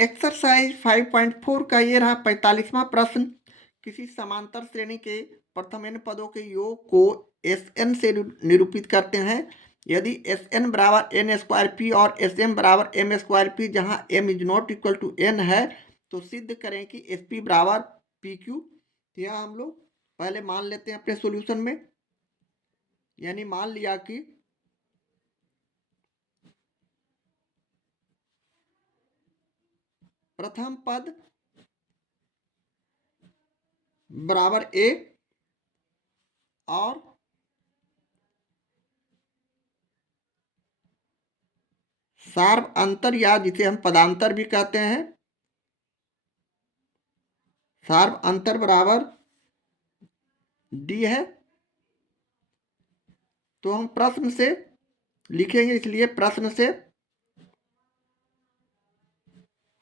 Exercise 5.4 का ये रहा 45वां प्रश्न। किसी समांतर श्रेणी के प्रथम n पदों के योग को Sn से निरूपित करते हैं। यदि Sn बराबर n स्क्वायर पी और Sm बराबर m स्क्वायर पी, जहाँ m is not equal to n है, तो सिद्ध करें कि Sp बराबर पी क्यू। यह हम लोग पहले मान लेते हैं अपने सॉल्यूशन में, यानी मान लिया कि प्रथम पद बराबर a और सार्व अंतर, या जिसे हम पदांतर भी कहते हैं, सार्व अंतर बराबर डी है। तो हम प्रश्न से लिखेंगे, इसलिए प्रश्न से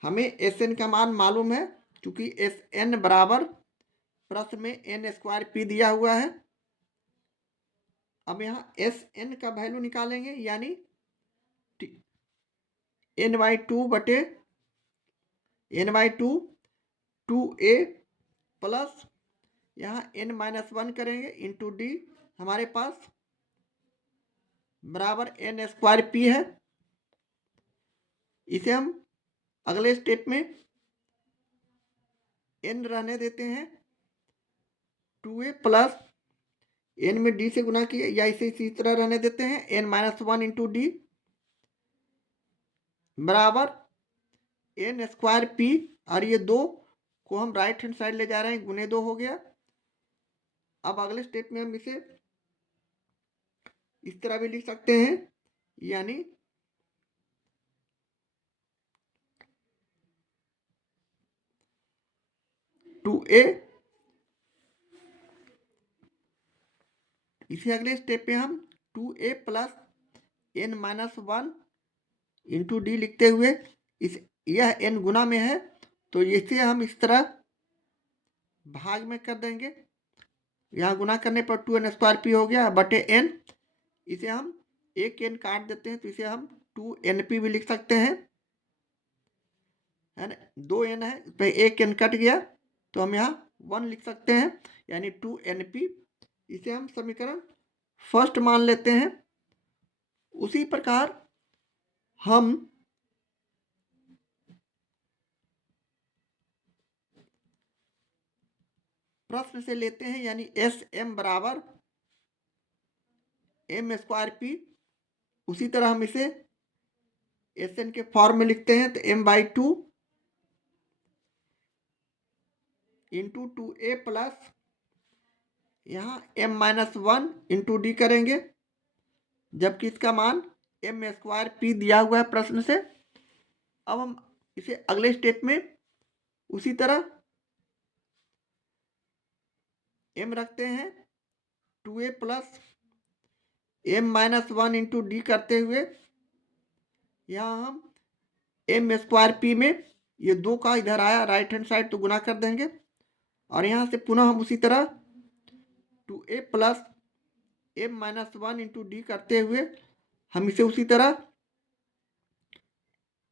हमें Sn का मान मालूम है, क्योंकि Sn बराबर प्रश्न में n स्क्वायर पी दिया हुआ है। अब यहाँ Sn का वैल्यू निकालेंगे, यानी n/2 बटे n/2 2a प्लस यहाँ n-1 करेंगे इंटू डी, हमारे पास बराबर n स्क्वायर पी है। इसे हम अगले स्टेप में n रहने देते हैं 2a प्लस n में d से गुना किया, या इसे इसी तरह रहने देते हैं n-1 इंटू डी बराबर n स्क्वायर पी, और ये दो को हम राइट हैंड साइड ले जा रहे हैं, गुने 2 हो गया। अब अगले स्टेप में हम इसे इस तरह भी लिख सकते हैं, यानी टू ए, इसे अगले स्टेप पे हम 2a plus n-1 into D लिखते हुए, इस यह n गुना में है तो इसे हम इस तरह भाग में कर देंगे। यहाँ गुना करने पर 2n स्क्वायर पी हो गया बटे n। इसे हम एक n काट देते हैं, तो इसे हम 2np भी लिख सकते हैं, है ना। 2n है, इस पर एक n कट गया तो हम यहाँ 1 लिख सकते हैं, यानी 2np। इसे हम समीकरण फर्स्ट मान लेते हैं। उसी प्रकार हम प्रश्न से लेते हैं, यानी Sm बराबर m स्क्वायर पी। उसी तरह हम इसे Sn के फॉर्म में लिखते हैं, तो m/2 इंटू 2a प्लस यहाँ m-1 इंटू डी करेंगे, जबकि इसका मान m स्क्वायर पी दिया हुआ है प्रश्न से। अब हम इसे अगले स्टेप में उसी तरह m रखते हैं 2a plus m-1 into D करते हुए, यहाँ हम m स्क्वायर पी में ये 2 का इधर आया राइट हैंड साइड तो गुना कर देंगे, और यहाँ से पुनः हम उसी तरह 2a plus m-1 into D करते हुए हम इसे उसी तरह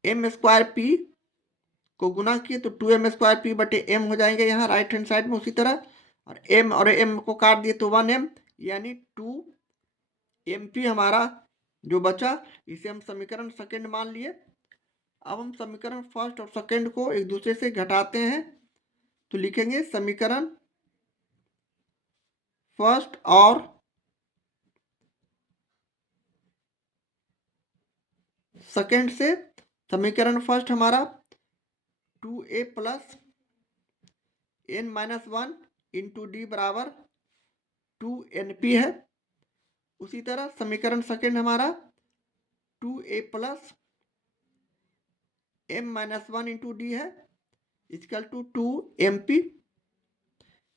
m स्क्वायर पी को गुना किए तो 2m स्क्वायर पी बटे m हो जाएंगे यहाँ राइट हैंड साइड में उसी तरह, और m और m को काट दिए तो 1m, यानी 2mp हमारा जो बचा, इसे हम समीकरण सेकंड मान लिए। अब हम समीकरण फर्स्ट और सेकंड को एक दूसरे से घटाते हैं, तो लिखेंगे समीकरण फर्स्ट और सेकंड से। समीकरण फर्स्ट हमारा 2a plus n-1 into D बराबर 2np है। उसी तरह समीकरण सेकंड हमारा 2a plus m-1 into D है, इक्वल टू 2mp।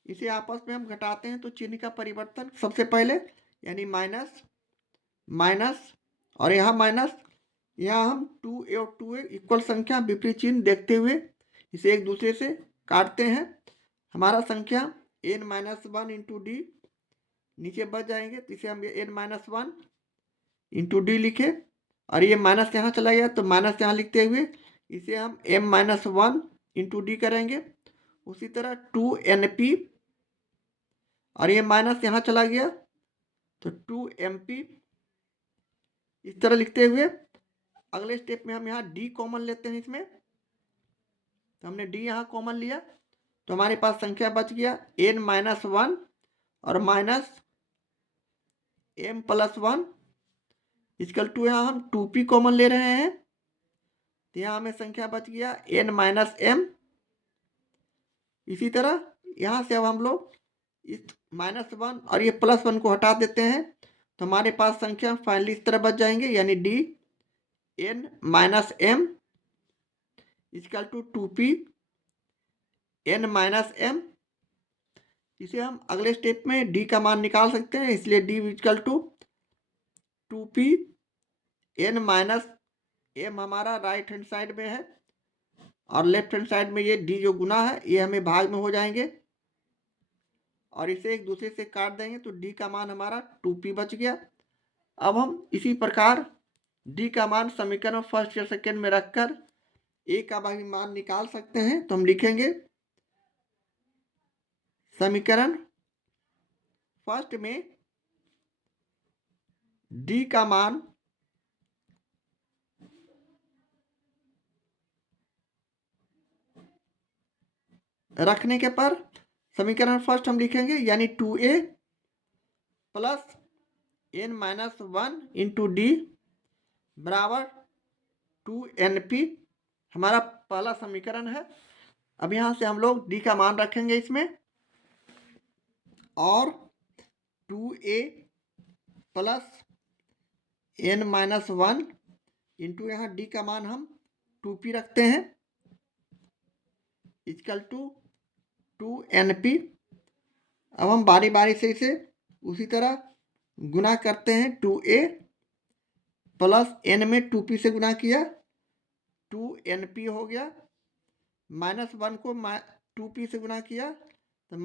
इसे आपस में हम घटाते हैं तो चिन्ह का परिवर्तन सबसे पहले, यानी माइनस माइनस और यहाँ माइनस, यहाँ हम 2a और 2a इक्वल संख्या विपरीत चिन्ह देखते हुए इसे एक दूसरे से काटते हैं। हमारा संख्या n-1 इंटू डी नीचे बच जाएंगे, तो इसे हम n-1 इंटू डी लिखे, और ये माइनस यहाँ चला गया तो माइनस यहाँ लिखते हुए इसे हम m-1 इंटू डी करेंगे। उसी तरह 2np, और ये माइनस यहाँ चला गया तो 2mp। इस तरह लिखते हुए अगले स्टेप में हम यहाँ डी कॉमन लेते हैं इसमें। तो हमने डी यहाँ कॉमन लिया तो हमारे पास संख्या बच गया n-1 और माइनस m+1 इक्वल टू, यहाँ हम 2p कॉमन ले रहे हैं तो यहाँ हमें संख्या बच गया n-m। इसी तरह यहाँ से अब हम लोग इस -1 और ये +1 को हटा देते हैं तो हमारे पास संख्या फाइनली इस तरह बच जाएंगे, यानी D n-m equal to 2p n-m। इसे हम अगले स्टेप में डी का मान निकाल सकते हैं, इसलिए D equal to 2p n-m हमारा राइट हैंड साइड में है और लेफ्ट हैंड साइड में ये डी जो गुना है ये हमें भाग में हो जाएंगे और इसे एक दूसरे से काट देंगे तो डी का मान हमारा 2p बच गया। अब हम इसी प्रकार डी का मान समीकरण फर्स्ट या सेकेंड में रखकर ए का भी मान निकाल सकते हैं। तो हम लिखेंगे समीकरण फर्स्ट में डी का मान रखने के पर समीकरण फर्स्ट हम लिखेंगे, यानी 2a plus n-1 into D बराबर 2np हमारा पहला समीकरण है। अब यहाँ से हम लोग डी का मान रखेंगे इसमें और 2a प्लस n-1 इंटू यहाँ डी का मान हम 2p रखते हैं इक्वल टू 2np। अब हम बारी बारी से इसे उसी तरह गुना करते हैं। 2a प्लस n में 2p से गुना किया 2np हो गया, -1 को 2p से गुना किया तो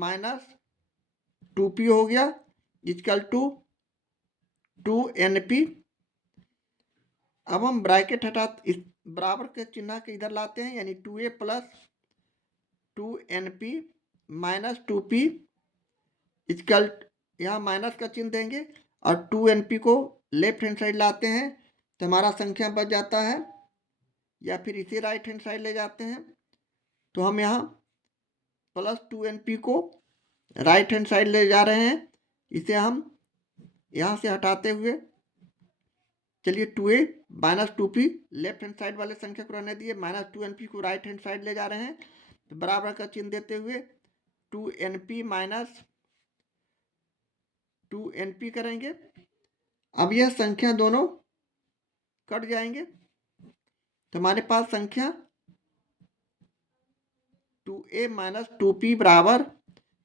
-2p हो गया इक्वल टू 2np। अब हम ब्रैकेट हटा इस बराबर के चिन्ह के इधर लाते हैं, यानी 2a plus 2np minus 2p equal, यहाँ माइनस का चिन्ह देंगे और 2np को लेफ्ट हैंड साइड लाते हैं तो हमारा संख्या बच जाता है, या फिर इसे राइट हैंड साइड ले जाते हैं तो हम यहाँ प्लस 2np को राइट हैंड साइड ले जा रहे हैं। इसे हम यहाँ से हटाते हुए चलिए 2a minus 2p left hand side वाले संख्या को रहने दिए, -2np को राइट हैंड साइड ले जा रहे हैं तो बराबर का चिन्ह देते हुए 2np माइनस 2np करेंगे। अब यह संख्या दोनों कट जाएंगे तो हमारे पास संख्या 2a माइनस 2p बराबर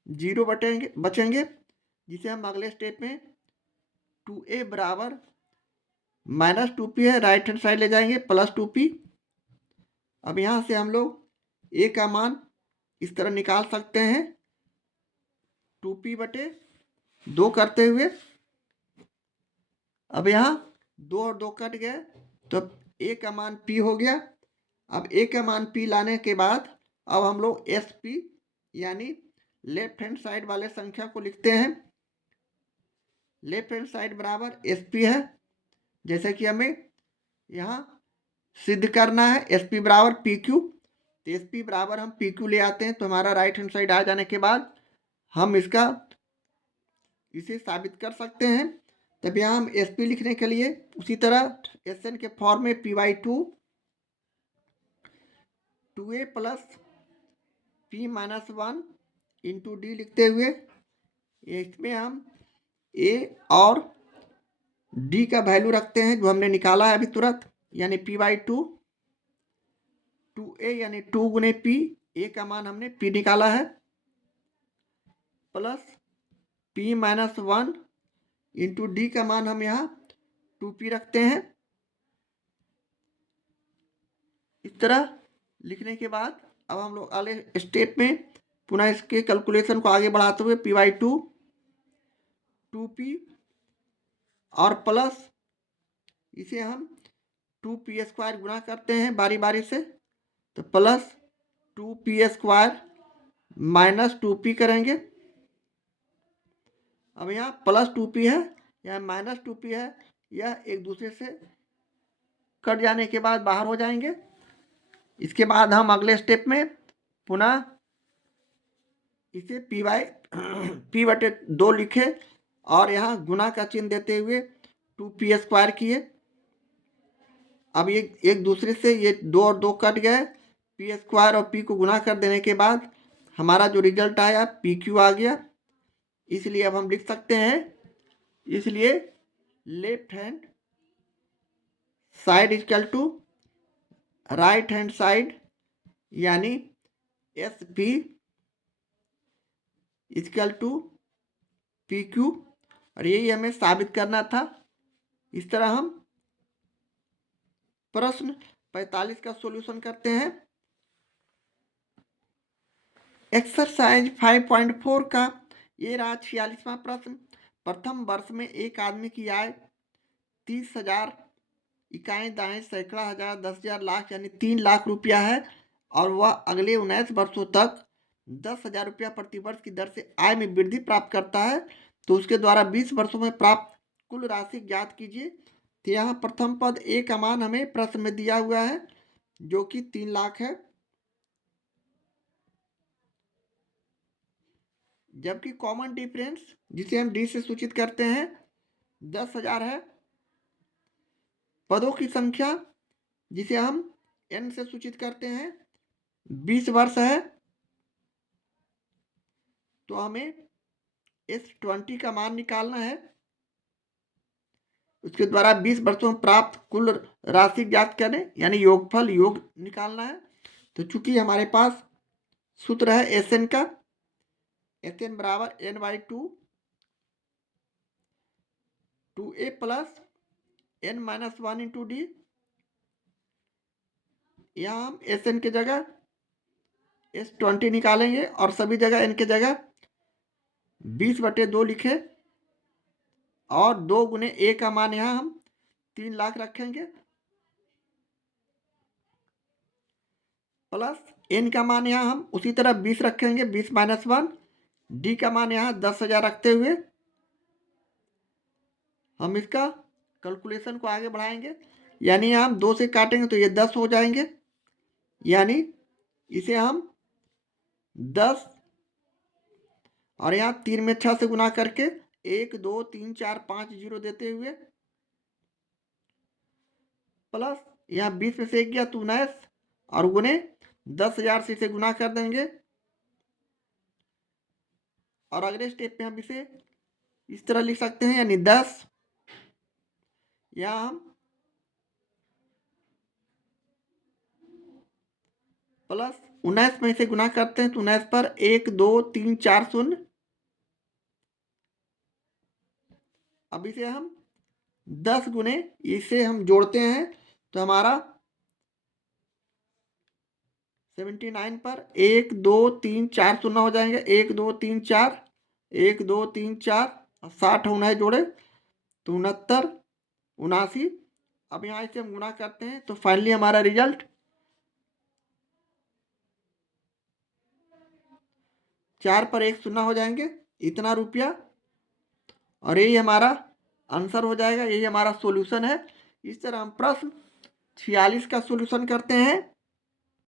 0 बचेंगे, जिसे हम अगले स्टेप में 2a बराबर -2p है राइट हैंड साइड ले जाएंगे प्लस 2p। अब यहाँ से हम लोग a का मान इस तरह निकाल सकते हैं 2p/2 करते हुए। अब यहाँ 2 और 2 कट गए तो a का मान p हो गया। अब a का मान p लाने के बाद अब हम लोग sp यानी लेफ्ट हैंड साइड वाले संख्या को लिखते हैं। लेफ्ट हैंड साइड बराबर sp है, जैसे कि हमें यहाँ सिद्ध करना है sp बराबर pq, तो sp बराबर हम pq ले आते हैं तो हमारा राइट हैंड साइड आ जाने के बाद हम इसे साबित कर सकते हैं। तब यहाँ हम sp लिखने के लिए उसी तरह Sn के फॉर्म में p/2 2a plus p-1 into D लिखते हुए इसमें हम a और d का वैल्यू रखते हैं जो हमने निकाला है अभी तुरंत, यानी p/2 2a यानी 2 गुने p, a का मान हमने p निकाला है, प्लस p-1 इंटू डी का मान हम यहाँ 2p रखते हैं। इस तरह लिखने के बाद अब हम लोग अगले स्टेप में पुनः इसके कैलकुलेशन को आगे बढ़ाते हुए p/2 2p और प्लस इसे हम 2p² गुना करते हैं बारी बारी से तो प्लस 2p² माइनस 2p करेंगे। अब यहाँ प्लस 2p है, यहाँ माइनस 2p है, यह एक दूसरे से कट जाने के बाद बाहर हो जाएंगे। इसके बाद हम अगले स्टेप में पुनः इसे p/2 लिखे और यहाँ गुना का चिन्ह देते हुए 2p² किए। अब ये एक दूसरे से ये 2 और 2 कट गए, p² और p को गुना कर देने के बाद हमारा जो रिजल्ट आया pq आ गया। इसलिए अब हम लिख सकते हैं, इसलिए left hand side equal to right hand side यानी SP इक्वल टू PQ, और यही हमें साबित करना था। इस तरह हम प्रश्न 45 का सॉल्यूशन करते हैं। एक्सरसाइज 5.4 का ये रहा 46वां प्रश्न। प्रथम वर्ष में एक आदमी की आय 30,000 इकाई दाएं सैकड़ा हजार 10,000 लाख यानी 3 लाख रुपया है और वह अगले 19 वर्षों तक 10,000 रुपया प्रति वर्ष की दर से आय में वृद्धि प्राप्त करता है, तो उसके द्वारा 20 वर्षों में प्राप्त कुल राशि ज्ञात कीजिए। तो यहाँ प्रथम पद ए का मान हमें प्रश्न में दिया हुआ है जो कि 3 लाख है, जबकि कॉमन डिफरेंस जिसे हम डी से सूचित करते हैं 10,000 है। पदों की संख्या जिसे हम n से सूचित करते हैं 20 वर्ष है, तो हमें S20 का मान निकालना है। उसके द्वारा 20 वर्षों में प्राप्त कुल राशि ज्ञात करें यानी योगफल योग निकालना है। तो चूंकि हमारे पास सूत्र है SN का, SN बराबर n/2 2a plus n-1 into D. यहाँ हम SN की जगह S20 निकालेंगे और सभी जगह n की जगह 20/2 लिखे और 2 गुने a का मान यहाँ हम 3 लाख रखेंगे प्लस n का मान यहाँ हम उसी तरह 20 रखेंगे, 20-1। d का मान यहाँ 10,000 रखते हुए हम इसका कैलकुलेशन को आगे बढ़ाएंगे, यानी हम 2 से काटेंगे तो ये 10 हो जाएंगे, यानी इसे हम 10 और यहाँ 3 में 6 से गुना करके 1 2 3 4 5 0 देते हुए प्लस यहाँ 20 में से 1 गया तो 19 और गुने 10,000 से इसे गुना कर देंगे और अगले स्टेप पे हम इसे इस तरह लिख सकते हैं, यानी 10 यहाँ हम प्लस 19 में से गुना करते हैं तो 19 पर 1 2 3 4 0। अब इसे हम 10 गुने इसे हम जोड़ते हैं तो हमारा 79 पर 1 2 3 4 शून्य हो जाएंगे, 1 2 3 4 1 2 3 4 और 60 होना जोड़े तो 69 79। अब यहाँ इसे हम गुना करते हैं तो फाइनली हमारा रिजल्ट 4 पर 1 शून्य हो जाएंगे, इतना रुपया, और यही हमारा आंसर हो जाएगा, यही हमारा सॉल्यूशन है। इस तरह हम प्रश्न 46 का सॉल्यूशन करते हैं।